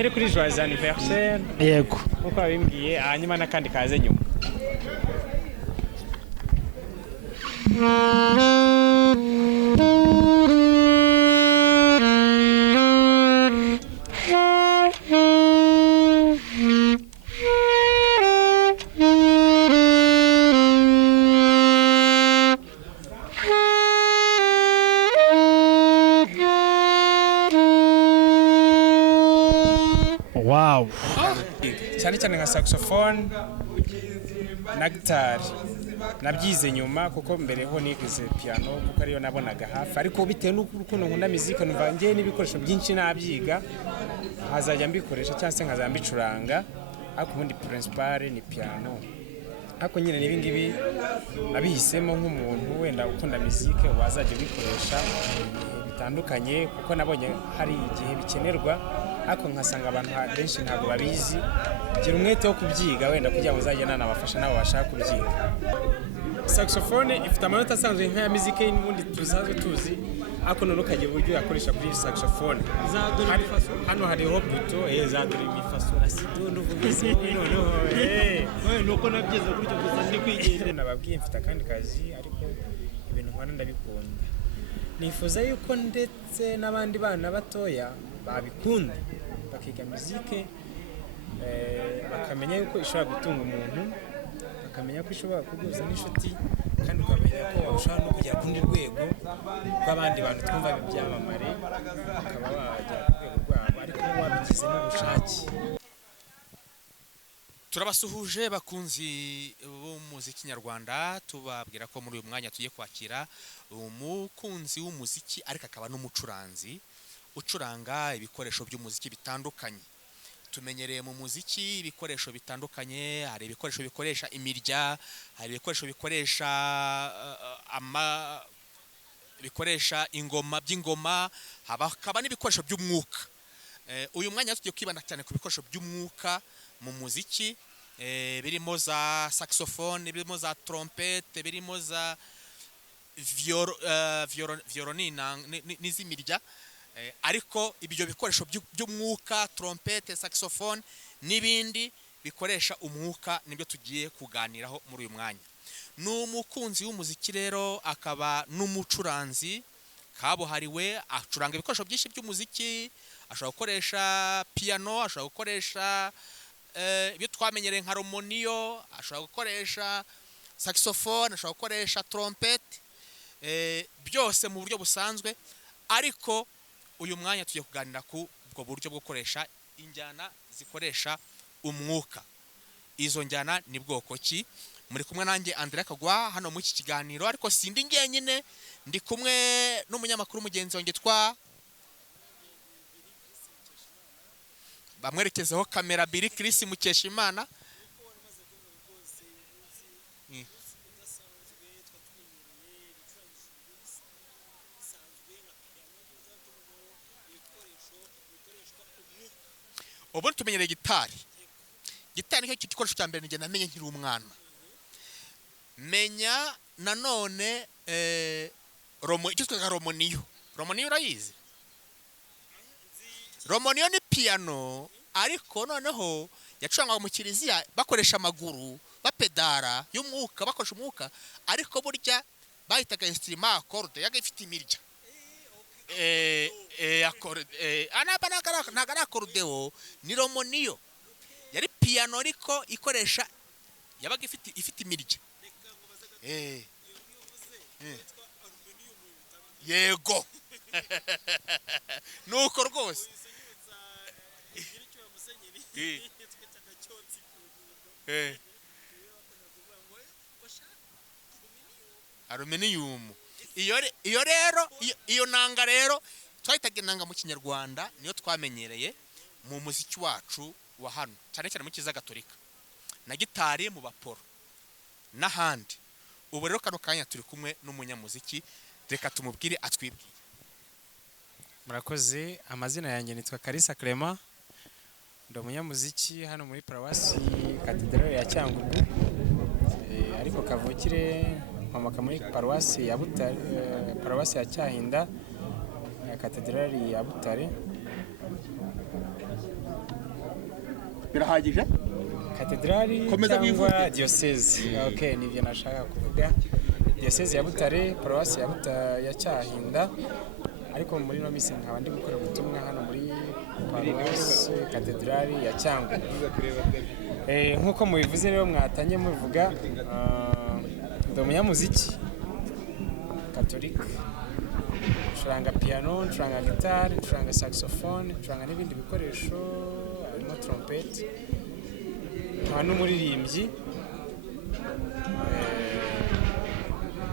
kamere kuri joyeux anniversaire yego nkuko babimbwiye, hanyuma n'akandi kaze nyuma. wow cyane cyane nka saxophone na gitari nabyize nyuma, kuko mbere ho nigize piano kuko ariyo nabonaga hafi, ariko bitewe n'ukuntu nkunda muzika numva ngiye n'ibikoresho byinshi nabyiga nkazajya mbikoresha cyangwa se nkazajya mbicuranga, ariko ubundi principal ni piano. Ariko nyine nibi ngibi nabihisemo nk'umuntu wenda ukunda muzika wazajya ubikoresha bitandukanye, kuko nabonye hari igihe bikenerwa, ariko nkasanga abantu benshi ntabwo babizi. Gira umwete wo kubyiga wenda kugira ngo uzajye nanabafasha nabo bashaka kubyiga. Saxophone ifite amanota asanzwe nk'aya muzika y'ubundi tuzaze tuzi, ariko none ukagira uburyo yakoresha kuri saxophone. Hano hariho buto za dore mi fa sol la si do n'uvuga si noneho nuko nabyize gutyo gusa ndi kwigenda. Nababwiye mfite akandi kazi, ariko ibintu nkora ndabikunda. Nifuza yuko ndetse n'abandi bana batoya babikunda bakiga muzike, bakamenya yuko ishobora gutunga umuntu, bakamenya ko ishobora kuguza n'inshuti, kandi ukamenya ko ushobora no kugera ku rundi rwego rw'abandi bantu twumva ibyamamare, bakaba bagera ku rwego rwabo ariko wabigizemo ubushake. Turabasuhuje bakunzi b'umuziki nyarwanda, tubabwira ko muri uyu mwanya tugiye kwakira umukunzi w'umuziki ariko akaba n'umucuranzi ucuranga ibikoresho by'umuziki bitandukanye. Tumenyereye mu muziki ibikoresho bitandukanye, hari ibikoresho bikoresha imirya, hari ibikoresho bikoresha ingoma by'ingoma, hakaba n'ibikoresho by'umwuka. Uyu mwanya tugiye kwibanda cyane ku bikoresho by'umwuka mu muziki, birimo za saxophone, birimo za trompette, birimo za violon n'iz'imirya. Ariko ibyo bikoresho by'umwuka, trompette, saxophone n'ibindi bikoresha umwuka nibyo tugiye kuganiraho muri uyu mwanya. N'umukunzi w'umuziki rero akaba n'umucuranzi kabuhariwe, acuranga ibikoresho byinshi by'umuziki, ashobora gukoresha piano, ashobora gukoresha ibyo twamenyereye nka harmoniyo, ashobora gukoresha saxophone, ashobora gukoresha trompette, byose mu buryo busanzwe. Ariko uyu mwanya tugiye kuganira ku ubwo buryo bwo gukoresha injyana zikoresha umwuka. Izo njyana ni bwoko ki? Muri kumwe nanjye Andrea Kagwa hano mu iki kiganiro, ariko sindi ngenyine, ndi kumwe n'umunyamakuru mugenzi wanjye bamwerekezeho kamera Billy Chris Mukeshimana. Ubu tumenyereye gitari. Gitari nicyo gikoresho cya mbere ngenda namenye nkiri umwana. Menya nanone icyo twita romoniyo. Romoniyo urayizi? Romoniyo ni piano, ariko noneho yacurangwa mu kiliziya bakoresha amaguru, bapedara y'umwuka, bakoresha umwuka, ariko burya bahitaga instrument acorde yaga ifite imirya. Ntago ari akordeho, ni romoniyo. Yari piano ariko ikoresha, yabaga ifite imirya. Yego. Nuko rwose. Aluminium. Iyo rero iyo nanga rero twahitaga inanga mu Kinyarwanda, niyo twamenyereye mu muziki wacu wa hano, cyane cyane mu Kiliziya Gatolika, na gitari mu baporo n'ahandi. Ubu rero kano kanya turi kumwe n'umunyamuziki, reka tumubwire atwibwire. Murakoze, amazina yanjye nitwa Kalisa Clement, ndi umunyamuziki hano muri Paruwasi Katedrali ya Cyangugu, ariko kavukire nkomoka muri Paruwasi ya Butare, Paruwasi ya Cyahinda, Katedrali ya Butare. birahagije katedrali Komeza cyangwa wivuge. diocese. Okay, nibyo nashaka kuvuga. Diocese ya Butare, paruwasi ya Cyahinda, ariko muri no misi nkaba ndi gukora ubutumwa hano muri paruwasi katedrali ya Cyangugu. Nkuko mubivuze rero mwatanye muvuga, ndi umunyamuziki katolika, ncuranga piano, ncuranga gitari, ncuranga saxophone, ncuranga n'ibindi bikoresho harimo trompete, nkaba n'umuririmbyi.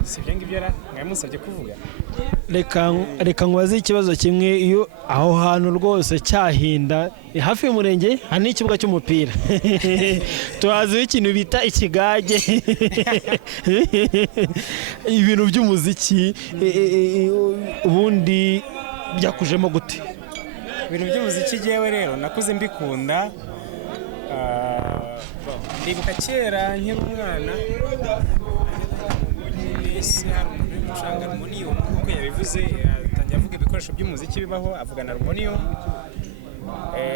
Si ibyo ngibyo mwamusabye kuvuga. reka nkubaze ikibazo kimwe. Iyo aho hantu rwose Cyahinda hafi y'umurenge hari n'ikibuga cy'umupira tuhaziho ikintu bita ikigage ibintu by'umuziki ubundi byakujemo gute? Ibintu by'umuziki jewe rero nakuze mbikunda. Ndibuka kera nkiri umwana ese hari umuntu uri gucuranga harmonium nk'uko yabivuze, atangiye avuga ibikoresho by'umuziki bibaho, avuga na harmonium.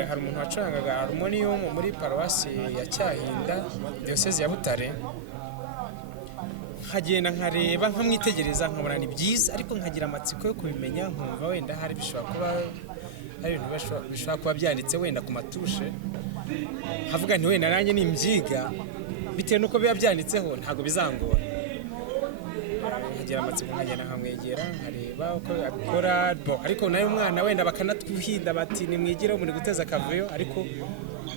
Hari umuntu wacurangaga harmonium muri paruwasi ya Cyahinda, diocese ya Butare. Nkagenda nkareba nkamwitegereza nkabona ni byiza, ariko nkagira amatsiko yo kubimenya, nkumva wenda hari bishobora kuba hari ibintu bishobora kuba byanditse wenda ku matushe. Havuga nti wenda nanjye nimbyiga bitewe nuko biba byanditseho ntabwo bizangora. Nkagira amatsiko, nkagenda nkamwegera nkareba uko abikora, ariko nayo umwana wenda bakanatwuhinda bati nimwigire muri guteza akavuyo, ariko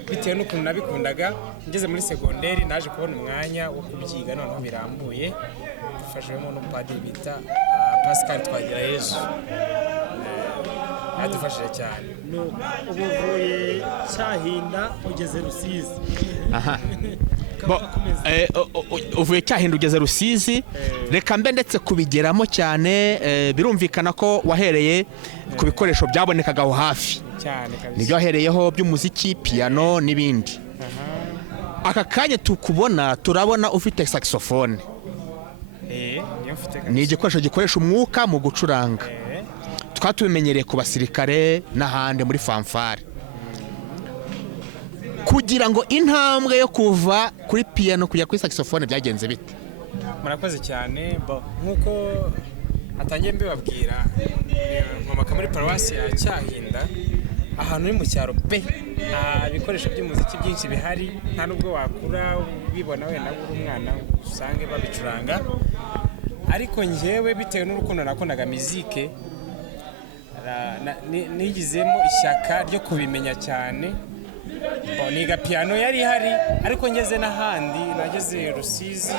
bitewe n'ukuntu nabikundaga. Ngeze muri segonderi naje kubona umwanya wo kubyiga noneho birambuye, dufashijwemo n'umupadiri bita Pascal Twagirayezu, yadufashije cyane. Ubu uvuye Cyahinda ugeze Rusizi. uvuye Cyahinda ugeze Rusizi, reka mbe ndetse kubigeramo cyane. Birumvikana ko wahereye ku bikoresho byabonekaga aho hafi cyane kabisa, nibyo wahereyeho by'umuziki, piano n'ibindi. Aka kanya tukubona turabona ufite saxophone. niyo mfite Ni igikoresho gikoresha umwuka mu gucuranga. Twatubimenyereye ku basirikare n'ahandi muri fanfare. Kugira ngo intambwe yo kuva kuri piano kujya kuri saxophone byagenze bite? Murakoze cyane. Nkuko atangiye mbibabwira, nkomaka muri paruwasi ya Cyahinda, ahantu uri mu cyaro pe, nta bikoresho by'umuziki byinshi bihari, nta nubwo wakura ubibona wenda uri umwana usange babicuranga. Ariko njyewe bitewe n'urukundo nakundaga muzike, nigizemo ishyaka ryo kubimenya cyane. Niga piano yari ihari, ariko ngeze n'ahandi, nageze Rusizi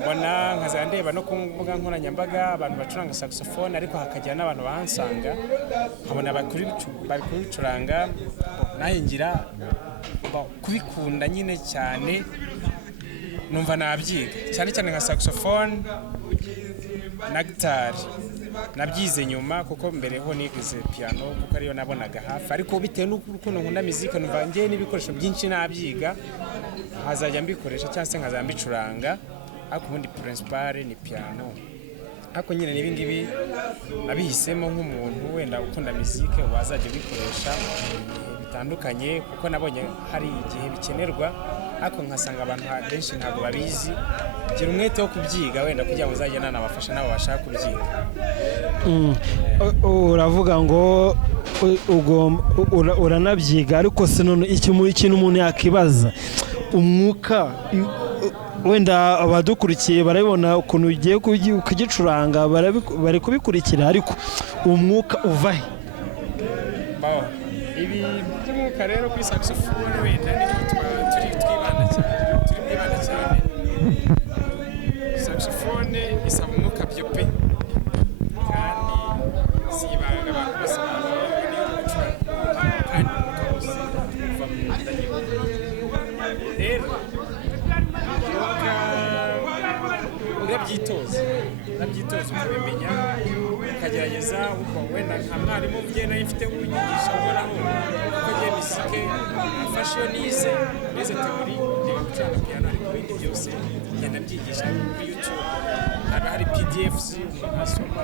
mbona nkaza ndeba no ku mbuga nkoranyambaga abantu bacuranga saxophone, ariko hakagira n'abantu bahansanga nkabona bari kubicuranga, nayo ngira kubikunda nyine cyane, numva nabyiga cyane cyane nka saxophone na gitari. Nabyize nyuma kuko mbere ho nigize piano kuko ariyo nabonaga hafi, ariko bitewe n'urukundo nkunda muzika numva ngiye n'ibikoresho byinshi nabyiga, nkazajya mbikoresha cyangwa se nkazajya mbicuranga, ariko ubundi principal ni piano. Ariko nyine nibi ngibi nabihisemo nk'umuntu wenda ukunda muzika wazajya ubikoresha bitandukanye, kuko nabonye hari igihe bikenerwa, ariko nkasanga abantu benshi ntabwo babizi. Gira umwete wo kubyiga wenda kugira ngo uzajye nanabafasha nabo bashaka kubyiga. Uravuga ngo uranabyiga, ariko ikintu umuntu yakibaza, umwuka wenda abadukurikiye barabibona ukuntu ugiye kugicuranga, bari kubikurikira, ariko umwuka uva he? Ibi by'umwuka rero kuri saxophone wenda turi twibanda cyane. Saxophone isaba umwuka byo pe, kandi si ibanga abantu bose kandi umwuka wose uva mu nda rero urabyitoza ukabimenya, ukagerageza wenda nka mwarimu ugenda ifite unyigisha uhoraho, kuko agiye muzike afashe iyo nize teori niba gucuranga piano, ariko ibindi byose ngenda byigisha kuri YouTube. Haba hari PDFs umuntu asoma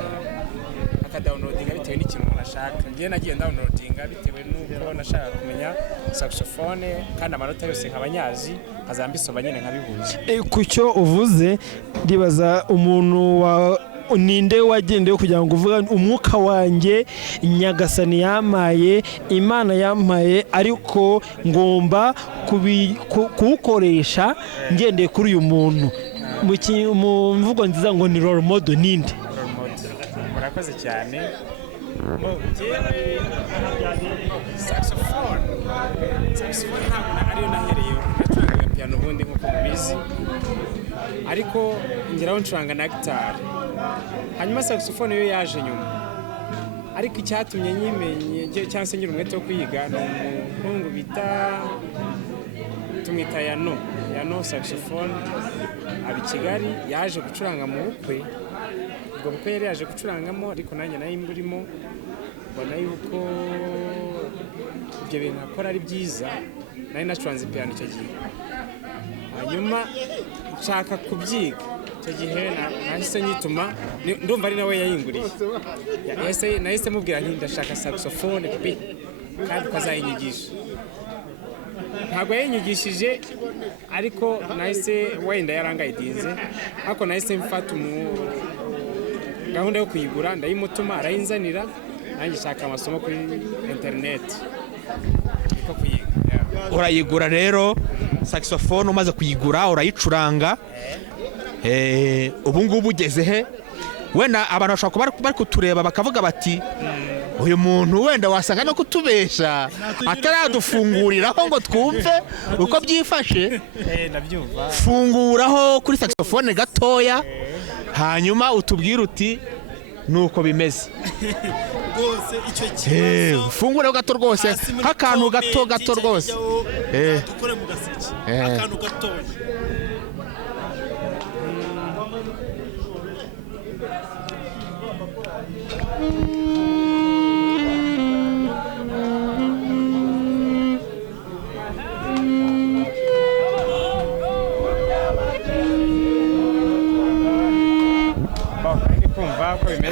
akadawunodinga bitewe n'ikintu umuntu ashaka. Ngiye nagiye ndawunodinga bitewe n'uko nashaka kumenya saxophone kandi amanota yose nkabanyazi nkazambisoma nyine nkabihuza. Ku cyo uvuze ndibaza umuntu ninde wagendeye kugira ngo uvuga umwuka wanjye Nyagasani yamaye, Imana yamaye, ariko ngomba kuwukoresha ngendeye kuri uyu muntu. Mu mvugo nziza ngo ni role model ninde? Murakoze cyane. Saxophone ntabwo ariyo nahereye nacuranga piano ubundi nk'uko mubizi, ariko ngeraho ncuranga na gitari, hanyuma saxophone yo yaje nyuma. Ariko icyatumye nyimenye cyangwa se ngira umwete wo kuyiga ni umuhungu bita tumwita Yano saxophone, abi Kigali, yaje gucuranga mu bukwe. Ubwo bukwe yari yaje gucurangamo, ariko nanjye nayo imburimo mbona yuko ibyo bintu akora ari byiza, nari nacuranze piano icyo gihe. Hanyuma nshaka kubyiga, icyo gihe nahise nyituma, ndumva ari nawe yayinguriye. Nahise mubwira nti ndashaka saxophone pe, kandi ukazayinyigisha. Ntabwo yayinyigishije, ariko nahise wenda yarangayidinze, ariko nahise mfata gahunda yo kuyigura, ndayimutuma arayinzanira, nanjye nshaka amasomo kuri interineti niko kuyiga. Urayigura rero saxophone, umaze kuyigura urayicuranga. Ubu ngubu ugeze he? Wenda abantu bashobora kuba bari kutureba bakavuga bati uyu muntu wenda wasanga no kutubesha ataradufunguriraho ngo twumve uko byifashe. Funguraho kuri saxophone gatoya, hanyuma utubwire uti nuko bimeze rwose. Icyo kibazo fungureho gato rwose, nk'akantu gato rwose, dukore mu gaseke akantu gatoya.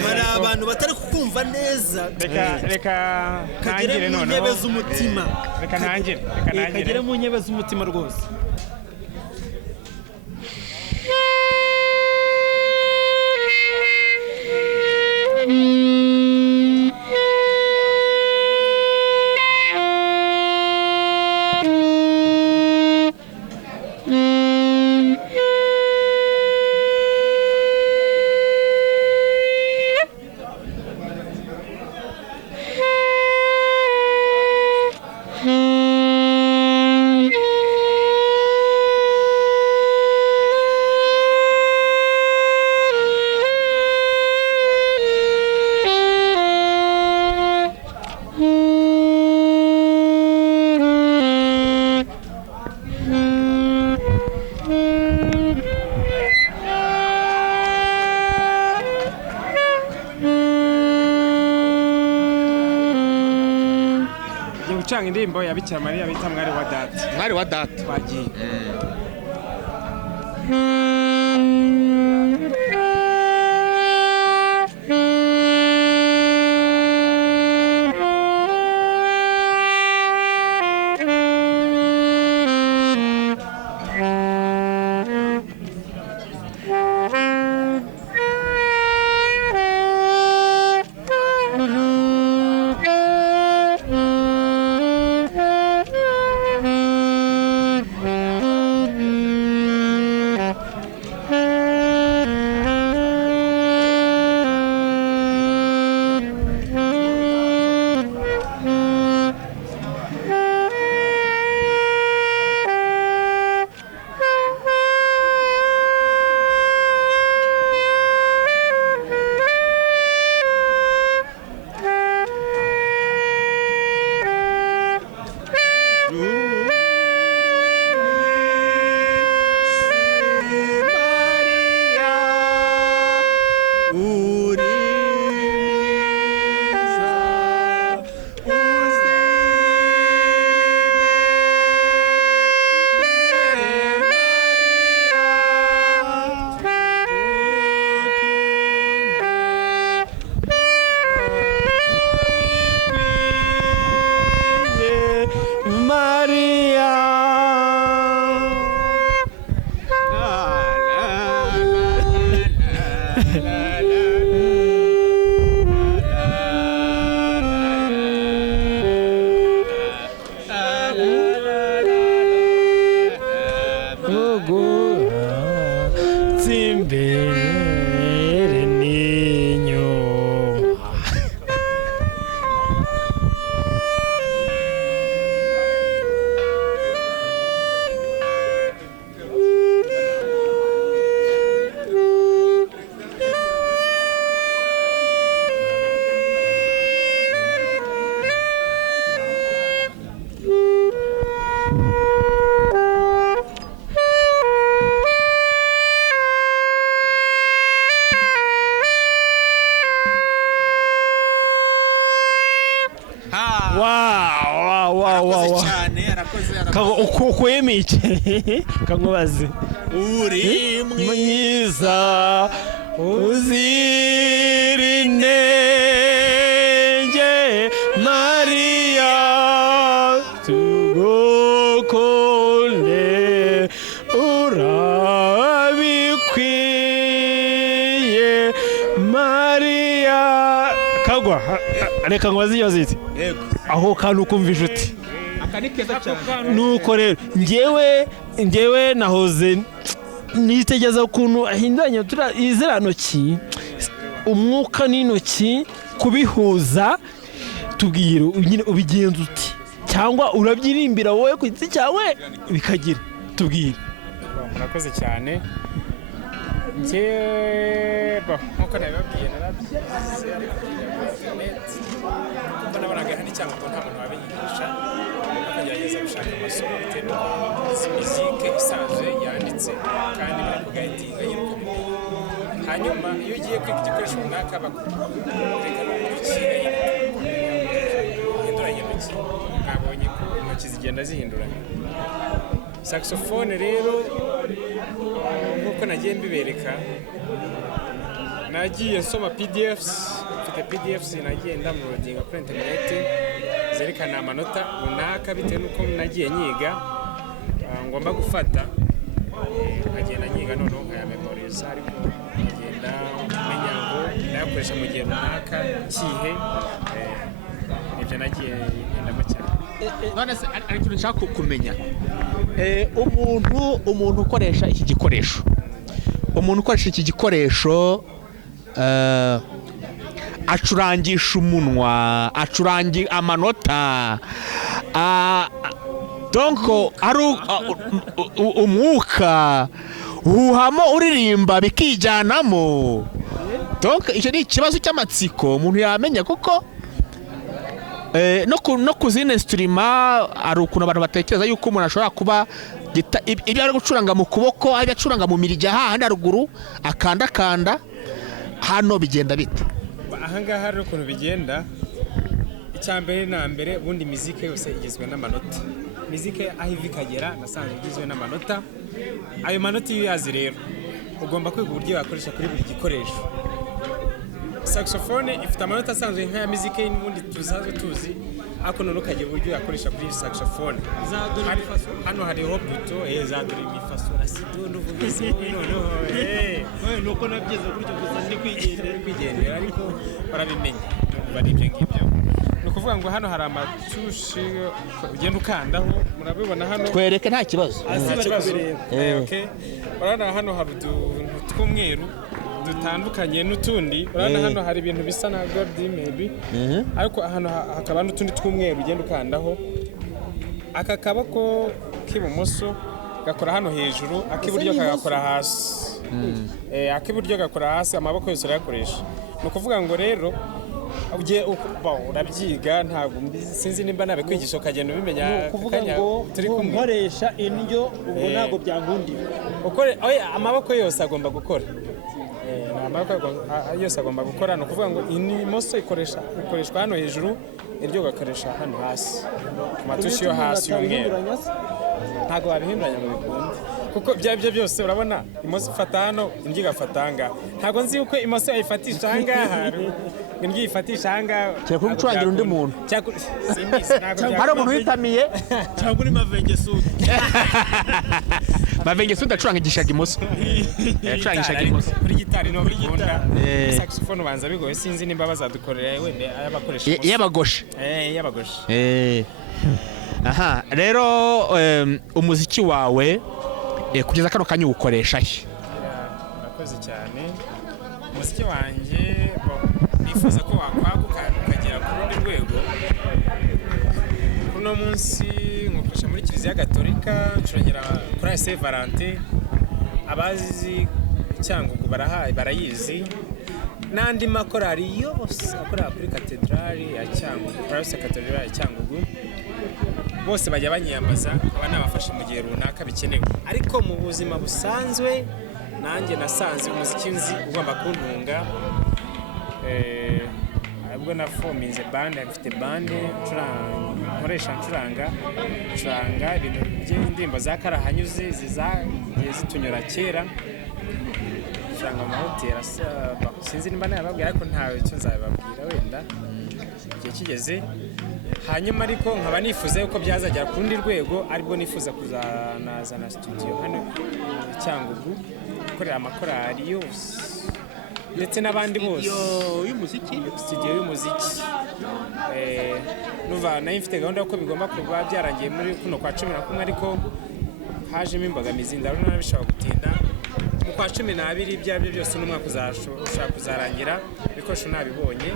Hari abantu batari kukumva neza. Reka ntangire noneho. Intebe z'umutima. Reka ntangire. Kagere mu ntebe z'umutima rwose. gucanga indirimbo ya Bikira Mariya bita Mwari wa Data. Mwari wa Data Twagiye. Maria. Imbere n'inyuma. arakoze cyane arakoze ukuyemo iki kankubaze uri mwiza uzira inenge Maria tugukunda urabikwiye Maria kagwa reka nkubaze iyo ziti aho kantu kumva inshuti akani keza cyane nuko rero njyewe nahoze nitegeza ukuntu ahinduranya izira ntoki umwuka n'intoki kubihuza tubwire nyine ubigenza uti cyangwa urabyirimbira wowe ku giti cyawe bikagira tubwire. Murakoze cyane njyewe nkuko nabibabwiye narabyize kuko nabonaga hari cyangwa nta muntu wabigisha akagerageza gushaka amasomo bitewe n'imizike isanzwe yanditse kandi barakugayitinga yiruka hanyuma iyo ugiye kwiga igikoresho runaka bakureka n'intoki hinduranya intoki nabonye ko intoki zigenda zihinduranya saxophone rero nkuko nagiye mbibereka nagiye nsoma PDFs mfite PDFs nagiye ndamurudinga kuri internet zerekana amanota runaka bitewe n'uko nagiye nyiga ngomba gufata nkagenda nyiga noneho nkayamemoriza ariko nkagenda menya ngo ndayakoresha mu gihe runaka kihe ibyo nagiye ngendamo cyane. none se ari ikintu nshaka kumenya umuntu ukoresha iki gikoresho acurangisha umunwa acurangira amanota donc ari umwuka uhuhamo uririmba bikijyanamo donc icyo ni ikibazo cy'amatsiko umuntu yamenya kuko no ku zindi instrument hari ukuntu abantu batekereza yuko umuntu ashobora kuba ibyo ari gucuranga mu kuboko ari acuranga mu mirya hahandi haruguru akandakanda hano bigenda bite? Ahangaha hari ukuntu bigenda icyambere na mbere ubundi muzike yose igizwe n'amanota muzike aho ivi kagera nasanzwe igizwe n'amanota ayo manota iyo yazi rero ugomba kwiga uburyo yakoresha kuri buri gikoresho. Saxophone ifite amanota asanzwe nk'aya muzike n'ubundi tuzaze tuzi ariko none ukagira uburyo yakoresha kuri saxophone hano hariho buto za dore mi fa sol la si do n'uvuga si noneho nuko nabyize gutyo gusa ndi kwigendera ariko barabimenya bari ibyo ngibyo ni ukuvuga ngo hano hari amatushi ugenda ukandaho murabibona hano twereke nta kibazo okay urabona hano hari utuntu tw'umweru dutandukanye n'utundi urabona hano hari ibintu bisa na gold maybe ariko hano hakaba n'utundi tw'umweru ugenda ukandaho aka kaboko k'ibumoso gakora hano hejuru ak'iburyo kagakora hasi ak'iburyo gakora hasi amaboko yose arayakoresha ni ukuvuga ngo rero ugiye urabyiga ntabwo sinzi nimba nabe kwigisha ukagenda ubimenya kuvuga ngo nkoresha indyo ubwo ntabwo byankundira amaboko yose agomba gukora amaboko yose agomba gukora ni ukuvuga ngo imoso ikoreshwa hano hejuru iryo gakoresha hano hasi ku matushi yo hasi y'umweru ntabwo wabihinduranya mu bikundi kuko byabyo byose urabona imoso ifata hano indi igafata ahangaha ntabwo nzi yuko imoso yayifatisha ahangaha ngiyifatisha hanga Cyakora gucurangira undi muntu. simbizi ntabwo hari umuntu witamiye cyangwa uri mavenge sudu Mavenge Sud acurangishaga imoso yacurangishaga imoso kuri gitari no bikunda saxophone ubanza bigoye sinzi nimba bazadukorera wende ayabakoresha y'abagoshe y'abagoshe aha rero umuziki wawe kugeza kano kanya uwukoresha he urakoze cyane umuziki wanjye nifuza ko wakwaguka ukagera ku rundi rwego kuno munsi nkoresha muri Kiliziya Gatolika ncurengera kuri Saint Valentin abazi Cyangugu barayizi n'andi makorari yose akorera kuri katedrali ya Cyangugu Paruwasi Katedrali ya Cyangugu bose bajya banyiyambaza aba nabafasha mu gihe runaka bikenewe ariko mu buzima busanzwe nanjye nasanze umuziki nzi ugomba kuntunga ubwo nafominze bande mfite bande nkoresha ncuranga ibintu by'indirimbo za karahanyuze zizagiye zitunyura kera ncuranga amahoteli sinzi nimba nayababwira ariko ntawe icyo nzababwira wenda igihe kigeze hanyuma ariko nkaba nifuza yuko byazagera ku rundi rwego aribwo nifuza kuzanazana studio hano Cyangugu gukorera amakorari yose ndetse n'abandi bose studio y'umuziki nuva nayo mfite gahunda yuko bigomba kuba byarangiye muri kuno kwa 11 ariko hajemo imbogamizi ndabona bishobora gutinda mu kwa 12 byabyo byose n'umwaka uzashobora kuzarangira ibikoresho nabibonye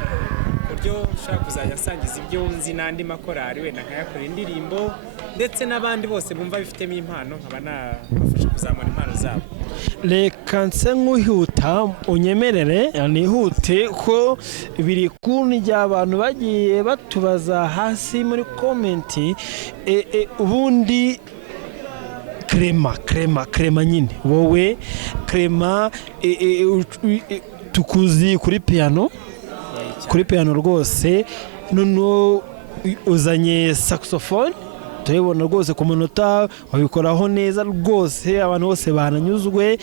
buryo ushaka kuzajya asangiza ibyo nzi n'andi makorari wenda nkayakora indirimbo ndetse n'abandi bose bumva bifitemo impano nkaba nabafasha kuzamura impano zabo. Reka nse nk'uhihuta unyemerere nihute ko biri kunjya abantu bagiye batubaza hasi muri komenti ubundi Clement nyine wowe Clement tukuzi kuri piano rwose noneho uzanye saxophone turabona rwose ku munota wabikoraho neza rwose abantu bose bananyuzwe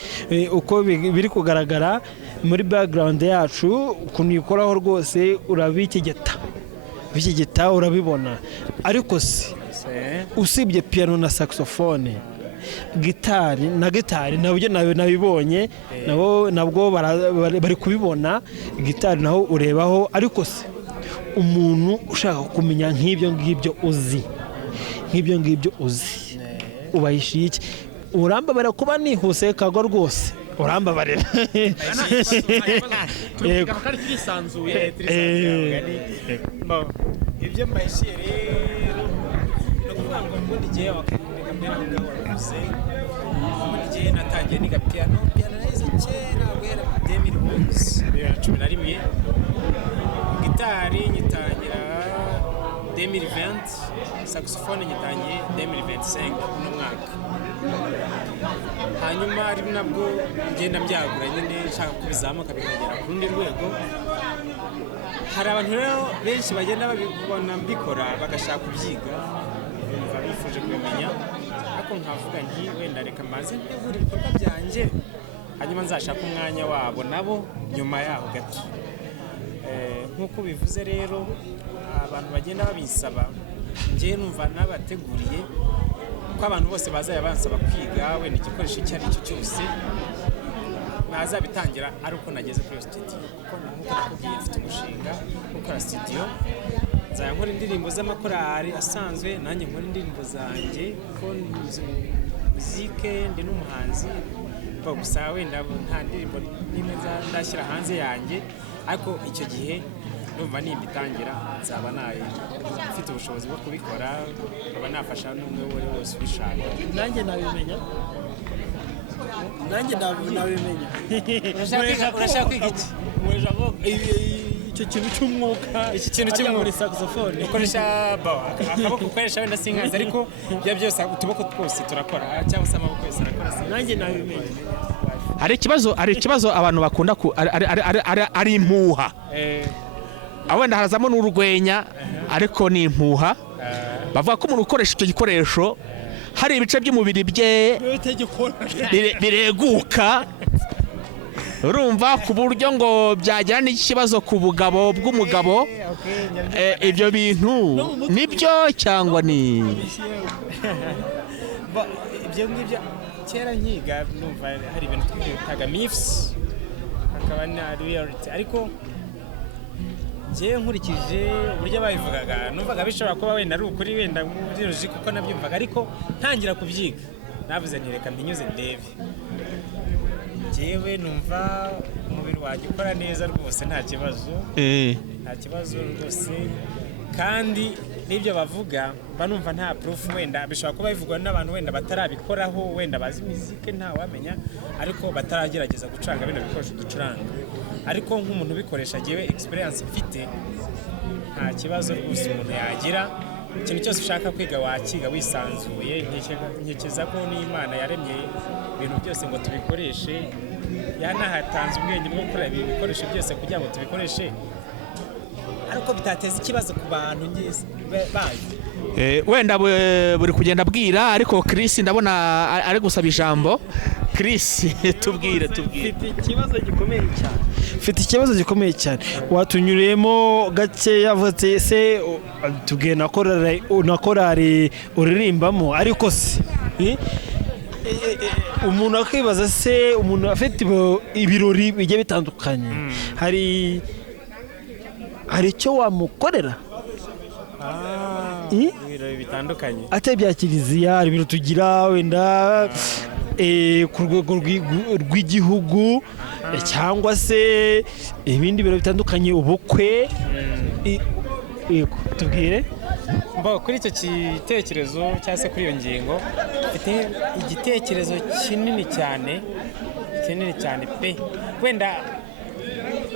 uko biri kugaragara muri background yacu ukuntu ikoraho rwose urabikigeta urabibona ariko se usibye piano na saxophone gitari nabyo nabibonye nabwo bari kubibona gitari naho urebaho ariko se umuntu ushaka kumenya nk'ibyo ngibyo uzi ubahishiye iki urambabara kuba nihuse kago rwose urambabarira yego kandi turisanzuye ibyo mbahishiye rero no kuvuga ngo ubundi gihe wakamera ngawaruze ubundi gihe natangiye niga piano naize kera guhera 2011 gitari nyitangira 2020 saxophone nyitangiye 2025 uno mwaka hanyuma ari nabwo ngenda byagura nyine nshaka kubizamuka bikagera ku rundi rwego. Hari abantu rero benshi bagenda babibona mbikora bagashaka kubyiga bifuje kubimenya ariko nkavuga nti wenda reka maze ntegura ibikorwa byanjye hanyuma nzashaka umwanya wabo nabo nyuma yaho gato. Nk'uko bivuze rero abantu bagenda babisaba njye numva nabateguriye ko abantu bose bazaya bansaba kwiga wenda igikoresho icyo ari cyo cyose nazabitangira ari uko nageze kuri studio kuko nkuko nakubwiye mfite umushinga gukora studio nzaya nkora indirimbo z'amakorari asanzwe nanjye nkora indirimbo zanjye ko muzike ndi n'umuhanzi gusa wenda nta ndirimbo n'imwe ndashyira hanze yanjye ariko icyo gihe numva nimbitangira nzaba nayo mfite ubushobozi bwo kubikora nkaba nafasha n'umwe uwo ari wese ubishaka. Nanjye nabimenya urashaka kwiga iki? icyo kintu cy'umwuka muri saxophone ukoresha akaboko ukoresha wenda sinkazi ariko bya byose utuboko twose turakora cyangwa se amaboko yose arakora. nanjye nabimenya. hari ikibazo abantu bakunda ari impuha wenda harazamo n'urwenya ariko ni impuha bavuga ko umuntu ukoresha icyo gikoresho hari ibice by'umubiri bye bireguka urumva ku buryo ngo byagira n'ikibazo ku bugabo bw'umugabo ibyo bintu nibyo cyangwa ni ibyo ngibyo kera nkiga numva hari ibintu twitaga myths hakaba na reality ariko njyewe nkurikije uburyo babivugaga numvaga bishobora kuba wenda ari ukuri wenda muri logique kuko nabyumvaga ariko ntangira kubyiga navuze nti reka mpinyuze ndebe njyewe numva umubiri wanjye ukora neza rwose nta kibazo rwose kandi n'ibyo bavuga banumva nta proof wenda bishobora kuba bivugwa n'abantu wenda batarabikoraho wenda bazi muzike nta wamenya ariko bataragerageza gucuranga bino bikoresho ducuranga ariko nk'umuntu ubikoresha jewe experience mfite nta kibazo rwose umuntu yagira ikintu cyose ushaka kwiga wakiga wisanzuye nkekeza ko n'Imana yaremye ibintu byose ngo tubikoreshe yanahatanze ubwenge bwo gukora ibi bikoresho byose kugira ngo tubikoreshe ariko bitateza ikibazo ku bantu ngeze bazi wenda buri kugenda bwira ariko Chris ndabona ari gusaba ijambo. Chris tubwire mfite ikibazo gikomeye cyane watunyuriyemo gake yavuze se tubwiye na korari uririmbamo ariko se umuntu akibaza se umuntu afite ibirori bigiye bitandukanye hari icyo wamukorera ibirori bitandukanye atari bya kiliziya hari ibintu tugira wenda ku rwego rw'igihugu cyangwa se ibindi biro bitandukanye ubukwe tubwire kuri icyo gitekerezo cyangwa se kuri iyo ngingo mfite igitekerezo kinini cyane pe wenda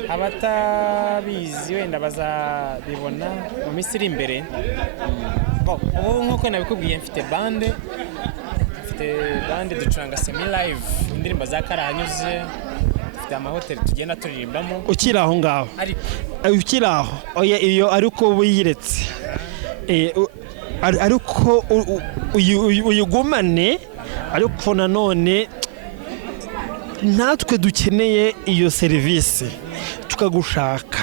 abatabizi wenda bazabibona mu minsi iri imbere ubu nk'uko nabikubwiye mfite bande ducuranga semi live indirimbo za karahanyuze dufite amahoteli tugenda turirimbamo ukiri aho ngaho iyo ariko wiyiretse ariko uyigumane ariko nanone natwe dukeneye iyo serivisi tukagushaka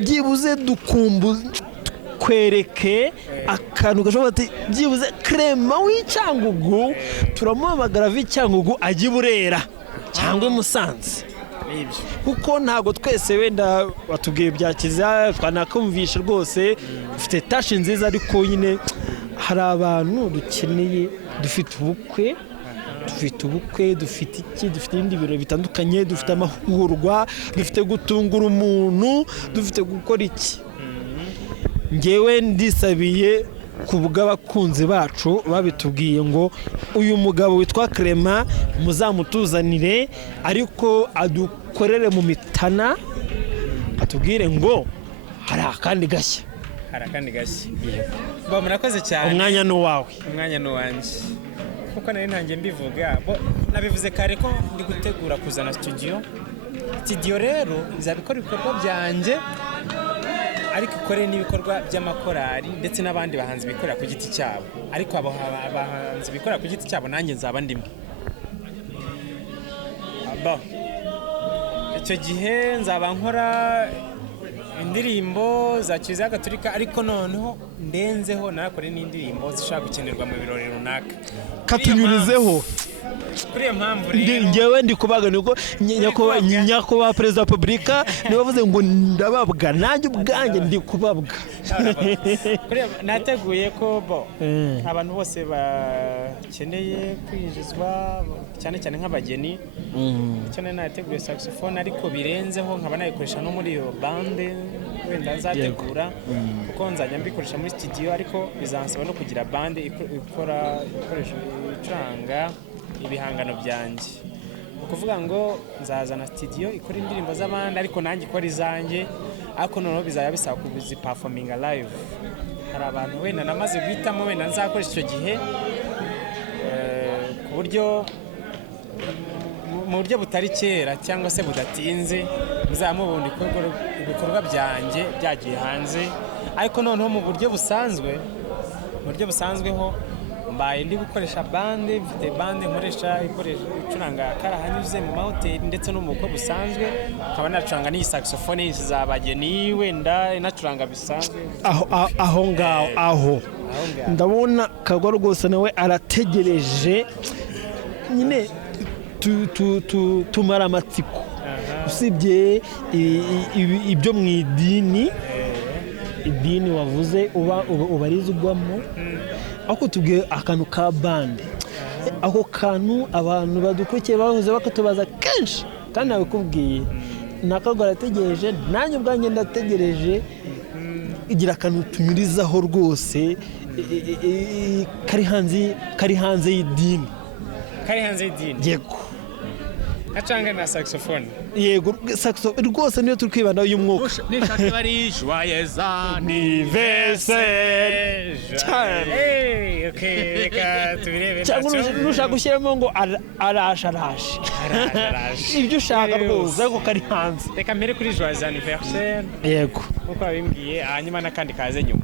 byibuze kwereke akantu gashobora ati byibuze Clement w'Icyangugu turamuhamagara v'Icyangugu ajye Burera cyangwa Musanze kuko ntago twese wenda watubwiye bya kiza twanakumvisha rwose ufite tashi nziza ariko nyine hari abantu dukeneye dufite ubukwe dufite ibindi biro bitandukanye dufite amahugurwa dufite gutungura umuntu dufite gukora iki ngewe ndisabiye ku bw'abakunzi bacu babitubwiye ngo uyu mugabo witwa Clement muzamutuzanire ariko adukorere mu mitana atubwire ngo hari akandi gashya murakoze cyane umwanya ni uwawe umwanya ni uwanjye kuko nari ntangiye mbivuga nabivuze kare ko ndi gutegura kuzana studio rero izabikora ibikorwa byanjye ariko ikore n'ibikorwa by'amakorari ndetse n'abandi bahanzi bikorera ku giti cyabo ariko abo bahanzi bikorera ku giti cyabo nanjye nzaba ndimo icyo gihe nzaba nkora indirimbo za Kiliziya Gatolika ariko noneho ndenzeho nakore n'indirimbo zishaka gukenerwa mu birori runaka katunyurizeho kuri iyo mpamvu rero ngewe ndi kubaga niko nyakubahwa perezida wa repubulika niwe wavuze ngo ndababwa nanjye ubwanjye ndi kubabwa nateguye ko abantu bose bakeneye kwinjizwa cyane cyane nk'abageni icyo nateguye saxophone ariko birenzeho nkaba nayikoresha no muri iyo bande wenda nzategura kuko nzajya mbikoresha muri studio ariko bizansaba no kugira bande ikoresha icuranga ibihangano byanjye ukuvuga ngo nzazana studio ikora indirimbo z'abandi ariko nanjye ikora izanjye ariko noneho bizaba bisaba kuziperforminga live hari abantu wenda namaze guhitamo wenda nzakoresha icyo gihe ku buryo mu buryo butari kera cyangwa se budatinze muzamubona ibikorwa byanjye byagiye hanze ariko noneho mu buryo busanzweho mbaye ndi gukoresha bande, mfite bande nkoresha icuranga karahanyuze mu mahoteli ndetse no mu bukwe busanzwe, nkaba nacuranga n'iyi saxophone nyinshi z'abageni, wenda inacuranga bisanzwe aho ngaho ndabona Kagwa rwose nawe arategereje nyine tumara amatsiko, usibye ibyo mu idini wavuze ubarizwamo, ako tubwiye akantu ka bande, ako kantu abantu badukurikiye bahoze bakatubaza kenshi kandi nabikubwiye, Kagwa arategereje, nanjye ubwanjye ndategereje, igira akantu tunyurizaho rwose kari hanze y'idini. Yego acanga na saxophone. Yego saxophone rwose niyo turi kwibanda y'umwuka. Nishaka bari joyeux anniversaire. Okay, reka tubirebe. Cyangwa nushaka gushyiramo ngo arashe. Ibyo ushaka rwose ariko kari hanze. Reka mbere kuri joyeux anniversaire. Yego. Uko babimbwiye hanyuma n'akandi kaze nyuma.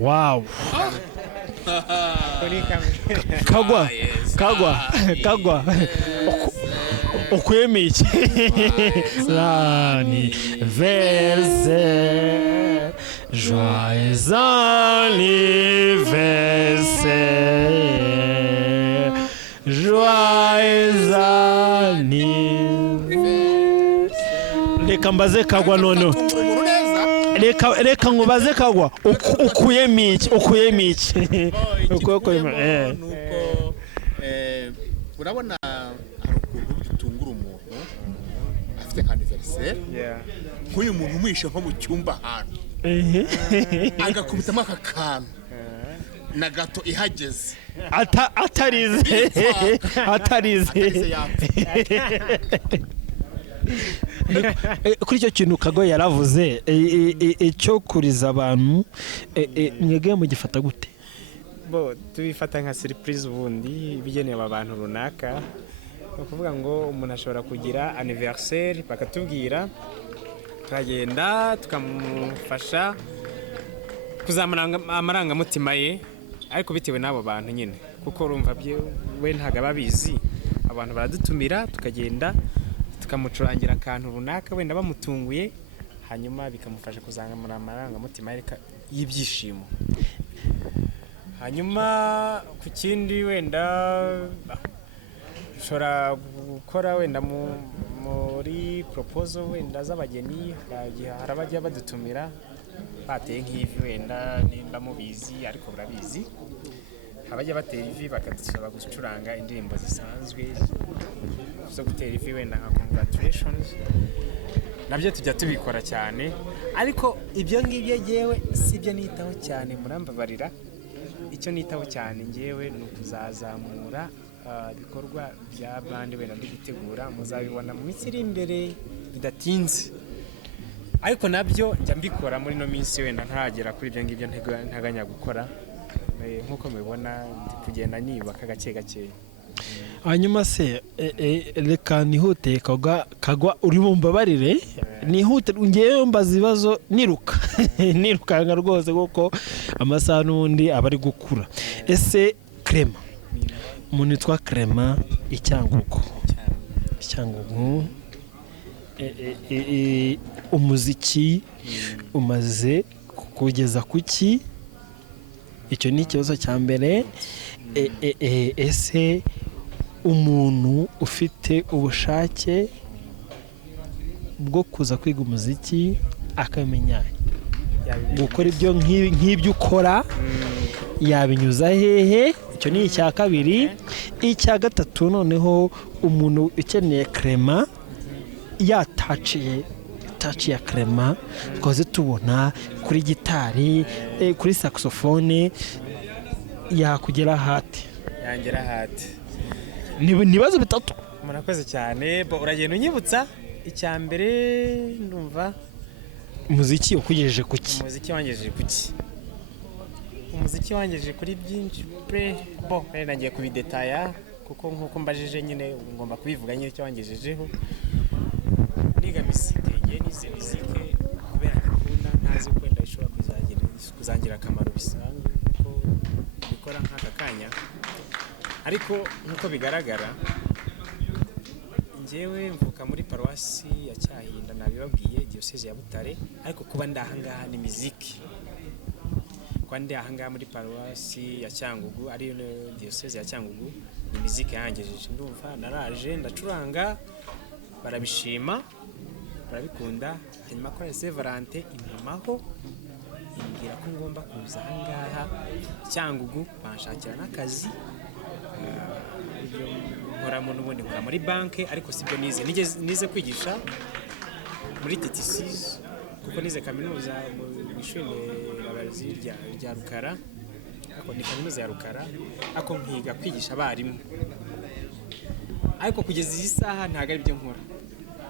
Wow. Kagwa. Ukwemeye iki? Anniversaire, joyeux anniversaire, joyeux anniversaire. Reka mbaze Kagwa noneho. Reka nkubaze Kagwa, ukuyemo iki? Urabona hari ukuntu bitungura umuntu afite anniversaire, nk'uyu muntu umwishe nko mu cyumba ahantu agakubitamo aka kantu na gato ihageze atarize kuri icyo kintu Kagwa yaravuze icyo kuriza abantu, mwebwe mugifata gute? Tubifata nka surprise ubundi bigenewe abantu runaka, ni ukuvuga ngo umuntu ashobora kugira anniversaire bakatubwira, tukagenda tukamufasha kuzamura amarangamutima ye, ariko bitewe n'abo bantu nyine, kuko urumva we ntabwo aba abizi. Abantu baradutumira tukagenda tukamucurangira akantu runaka wenda bamutunguye, hanyuma bikamufasha kuzamura amarangamutima y'ibyishimo. Hanyuma ku kindi wenda ushobora gukora wenda muri proposal wenda z'abageni, hari abajya badutumira bateye nk'ivi, wenda nimba mubizi ariko burabizi, abajya batera ivi bakadusaba gucuranga indirimbo zisanzwe zo gutera ivi, wenda nka congratulations, nabyo tujya tubikora cyane, ariko ibyo ngibyo ngewe si byo nitaho cyane, murambabarira. Icyo nitaho cyane ngewe ni ukuzazamura ibikorwa bya bande wenda ndi gutegura, muzabibona mu minsi iri imbere bidatinze, ariko nabyo njya mbikora muri no minsi wenda ntagera kuri ibyo ngibyo ntaganya gukora, nk'uko mubibona ndi kugenda niyubaka gake gake. Hanyuma se reka nihute Kagwa uri bumbabarire, nihute ngewe mbaza ibibazo nirukanga rwose kuko amasaha n'ubundi aba ari gukura. Ese Clement, umuntu witwa Clement Icyangugu, umuziki umaze kugeza kuki? Icyo ni ikibazo cya mbere. Ese umuntu ufite ubushake bwo kuza kwiga umuziki akamenya gukora ibyo nk'ibyo ukora, yabinyuza hehe? Icyo ni icya kabiri. Icya gatatu, noneho umuntu ukeneye Clement, yataciye ya Clement twaze tubona kuri gitari, kuri saxophone, yakugera hati? Yangera hati. Nibazo bitatu. murakoze cyane uragenda unyibutsa icya mbere ndumva umuziki ukugejeje kuki? umuziki wangejeje kuri byinshi pe nagiye kubidetaya kuko nkuko mbajije nyine ngomba kubivuga nyine icyo wangejejeho. Niga misike nize misike kubera ngakunda ntazi kwenda ishobora kuzangira akamaro bisanzwe kuko bikora nk'aka kanya, ariko nkuko bigaragara njyewe mvuka muri paruwasi ya Cyahinda nabibabwiye diocese ya Butare, ariko kuba ndahangaha ni muziki. Kwa ndi ahangaha muri paruwasi ya Cyangugu ari diocese ya Cyangugu ni muziki yangejeje. Ndumva naraje ndacuranga barabishima barabikunda, hanyuma kwa Saint Valentin intumaho imbwira ko ngomba kuza ahangaha Cyangugu banshakira n'akazi. Nkoramo n'ubundi nkora muri banke, ariko sibyo nize kwigisha muri TTC kuko nize kaminuza mu ishuri rya Rukara, ariko ni kaminuza ya Rukara, ariko nkiga kwigisha abarimu. Ariko kugeza iyi saha ntago ari byo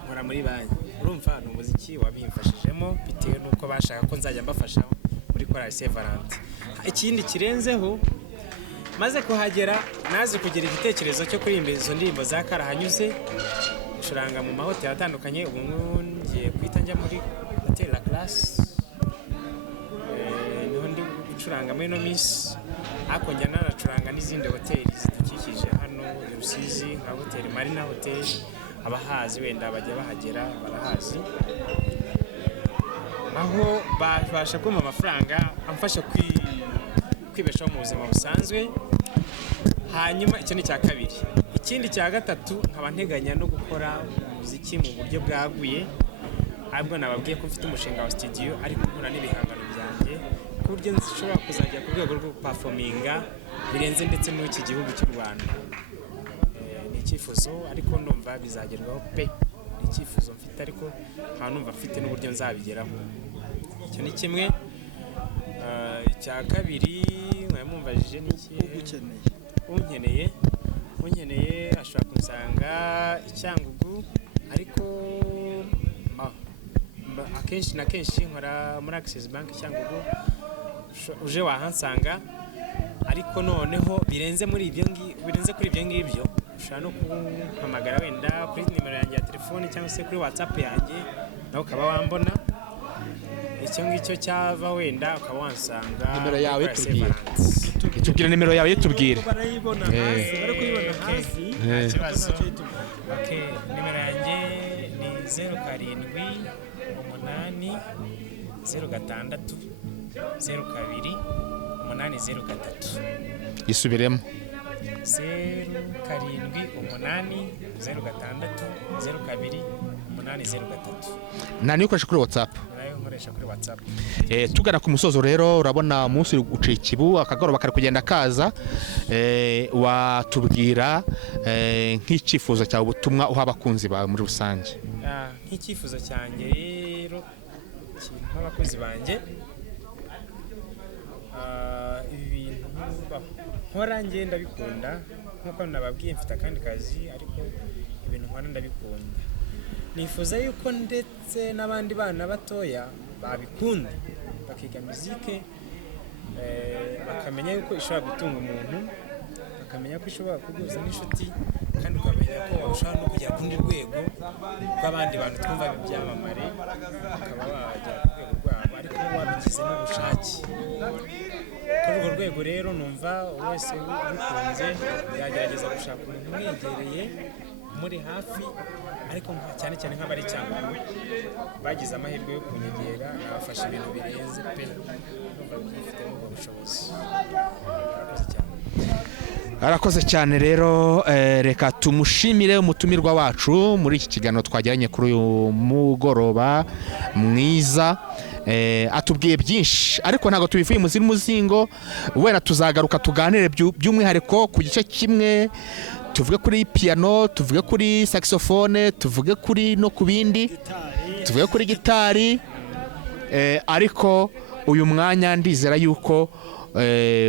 nkora muri banki. Urumva ni umuziki wabimfashijemo bitewe nuko bashaka ko nzajya mbafasha muri Chorale Saint Valentin. Ikindi kirenzeho maze kuhagera naze kugira igitekerezo cyo kuririmba izo ndirimbo za Karahanyuze, ncuranga mu mahoteli atandukanye. Ubu ngiye kwita njya muri Hotel La Classe, niho ndi gucuranga muri no miss, ariko njya naracuranga n'izindi hoteli zidukikije hano i Rusizi nka Hotel Marina Hotel. Abahazi wenda bajya bahagera barahazi, aho babasha kumpa amafaranga amfasha kwibeshaho mu buzima busanzwe. Hanyuma icyo ni cya kabiri. Ikindi cya gatatu nkaba nteganya no gukora umuziki mu buryo bwaguye, ahubwo nababwiye ko mfite umushinga wa studio ariko nkora n'ibihangano byanjye ku buryo nshobora kuzajya ku rwego rwo performinga birenze ndetse n'iki gihugu cy'u Rwanda. Ni icyifuzo ariko ndumva bizagerwaho pe, ni icyifuzo mfite ariko nta numva mfite n'uburyo nzabigeraho. Icyo ni kimwe. Icya kabiri mwamumvajije niki unkeneye ashobora kunsanga Icyangugu, ariko akenshi na kenshi nkora muri Access Bank Cyangugu, uje wahansanga. Ariko noneho birenze kuri ibyo ngibyo ushobora no kumpamagara wenda kuri nimero yanjye ya telefone cyangwa se kuri WhatsApp yanjye, nawe ukaba wambona. Icyo ngicyo cyava wenda ukaba wansanga. Nimero yawe tubwire nimero yawe tubwire. Barayibona hasi, bari kuyibona hasi. Nta kibazo. Okay, nimero yanjye ni 078060028003. Isubiremo. 078060028003. Nani ukoresha kuri WhatsApp? Tugana ku musozo rero, urabona umunsi uciye ikibu, akagoroba kari kugenda kaza. Watubwira nk'icyifuzo cyawe, ubutumwa uha abakunzi bawe muri rusange? Nk'icyifuzo cyanjye rero nk'abakozi banjye, ibintu nkora njye ndabikunda. Nk'uko nababwiye mfite akandi kazi, ariko ibintu nkora ndabikunda. Nifuza yuko ndetse n'abandi bana batoya babikunda, bakiga muzike, bakamenya yuko ishobora gutunga umuntu, bakamenya ko ishobora kuguza n'inshuti, kandi ukamenya ko ushobora no kujya ku rundi rwego rw'abandi bantu twumva ibyamamare, bakaba bajya ku rwego rwabo ariko wabigize n'ubushake. Kuri urwo rwego rero numva wese ubikunze yagerageza gushaka umuntu umwegereye muri hafi, ariko cyane cyane nk'abari Cyangugu bagize amahirwe yo kunyegera, nabafasha ibintu birenze pe, numva byifitemo ubwo bushobozi. Arakoze cyane rero. Reka tumushimire umutumirwa wacu muri iki kiganiro twagiranye kuri uyu mugoroba mwiza. Atubwiye byinshi, ariko ntabwo tubivuye muziri muzingo. Wenda tuzagaruka tuganire by'umwihariko ku gice kimwe, tuvuge kuri piano, tuvuge kuri saxophone, tuvuge kuri no ku bindi, tuvuge kuri gitari. Ariko uyu mwanya ndizera yuko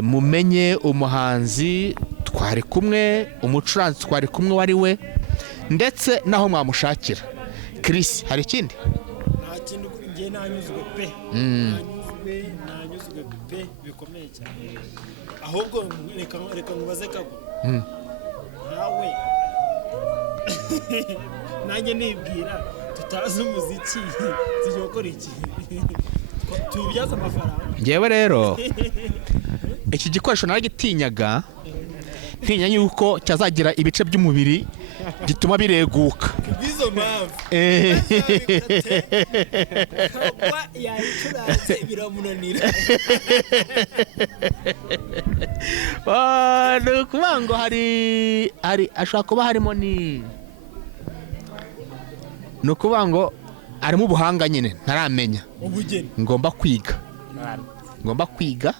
mumenye umuhanzi twari kumwe, umucuranzi twari kumwe wari we ndetse n'aho mwamushakira. Chris, hari ikindi? nta kintu ngiye nanyuzwe pe nanyuzwe pe bikomeye cyane ahubwo reka ngubaze kago nawe nanjye nibwira tutazi umuziki tujya gukora iki tubyaza amafaranga. Ngewe rero iki gikoresho naragitinyaga, ntinya yuko cyazagira ibice by'umubiri gituma bireguka. Bizo mpamvu kwa yayicuranze biramunanira. Ni ukuvuga ngo hari ashobora kuba harimo ni ukuvuga ngo harimo ubuhanga nyine ntaramenya. Ubugeni ngomba kwiga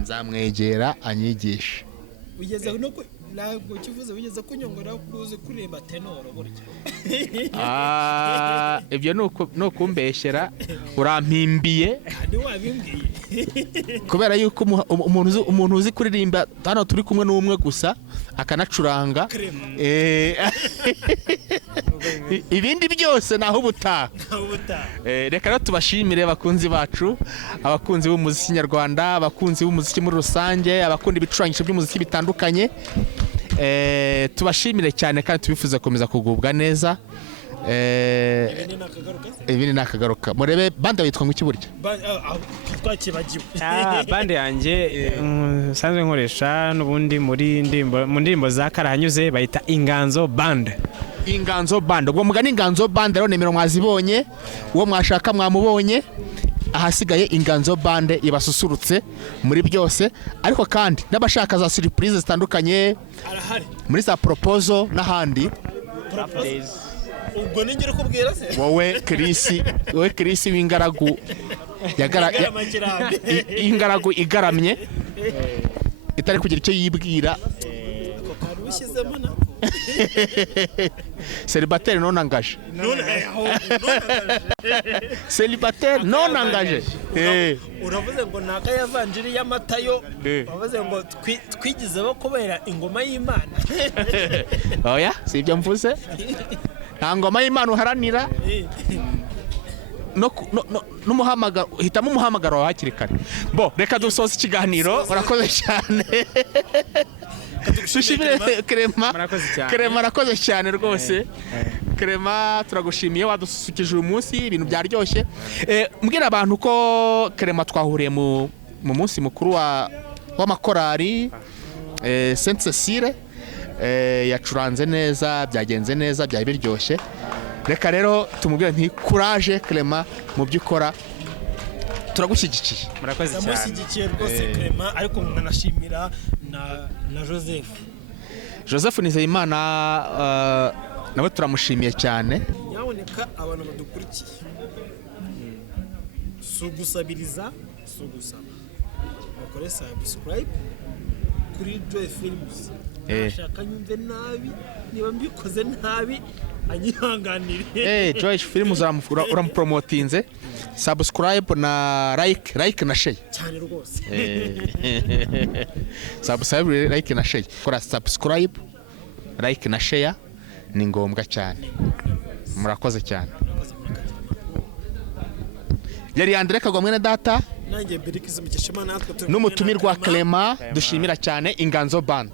nzamwegera anyigisha. ugeze no ntabwo kivuze wigeze kunyongora kuze kuremba tenoro burya. Ibyo no kumbeshyera urampimbiye Kandi wabimbwiye. kubera yuko umuntu uzi kuririmba hano turi kumwe n'umwe gusa akanacuranga ibindi byose naho ubutaha. Reka rero tubashimire abakunzi bacu, abakunzi b'umuziki nyarwanda, abakunzi b'umuziki muri rusange, abakunda ibicurangisho by'umuziki bitandukanye. Tubashimire cyane kandi tubifuza gukomeza kugubwa neza. Ibi ni akagaruka. Murebe bande witwa ngo iki burya? Twakibagiwe. Bande yanjye nsanzwe nkoresha n'ubundi mu ndirimbo za Karahanyuze bayita Inganzo Band. Inganzo Band. Ubwo mugani Inganzo Band rero nimero mwazibonye, uwo mwashaka mwamubonye. Ahasigaye Inganzo Band ibasusurutse muri byose, ariko kandi n'abashaka za surprise zitandukanye muri za proposal n'ahandi. Ubwo ningire kubwira se wowe Chris w'ingaragu ingaragu igaramye itari kugira icyo yibwira. ako kantu ushyizemo nako Célibataire non engagé. Célibataire non engagé. Uravuze ngo naka yavanjiri y'amatayo bavuze ngo twigizeho kubera ingoma y'Imana. Oya, si ibyo mvuze. Nta ngoma y'Imana uharanira. N'umuhamagaro hitamo umuhamagaro wa hakiri kare. Bo reka dusoze ikiganiro. Urakoze cyane. Dushimire Clement arakoze cyane rwose. Clement turagushimiye wadusukije uyu munsi, ibintu byaryoshye. Mbwira abantu ko Clement twahuriye mu munsi mukuru w'amakorari Sainte Cécile. Yacuranze neza, byagenze neza, byari biryoshye. Reka rero tumubwire nti courage Clement mu byukora, turagushyigikiye. Murakoze cyane. Ndamushyigikiye rwose Clement, ariko nkanashimira na Joseph Nizeyimana, nawe turamushimiye cyane. Nyaboneka abantu badukurikiye sugusabiriza bakore subscribe kuri Joy Films. Ashaka nyumve nabi, niba mbikoze nabi anyihanganire. Joy Films uramupromotinze. Subscribe na like na share cyane rwose. Subscribe, like na share. Kora subscribe, like na share ni ngombwa cyane. Murakoze cyane. Yari Andre Kagwa mwene data nanjye Berikizimukishema natwe n'umutumirwa Clement dushimira cyane Inganzo Band.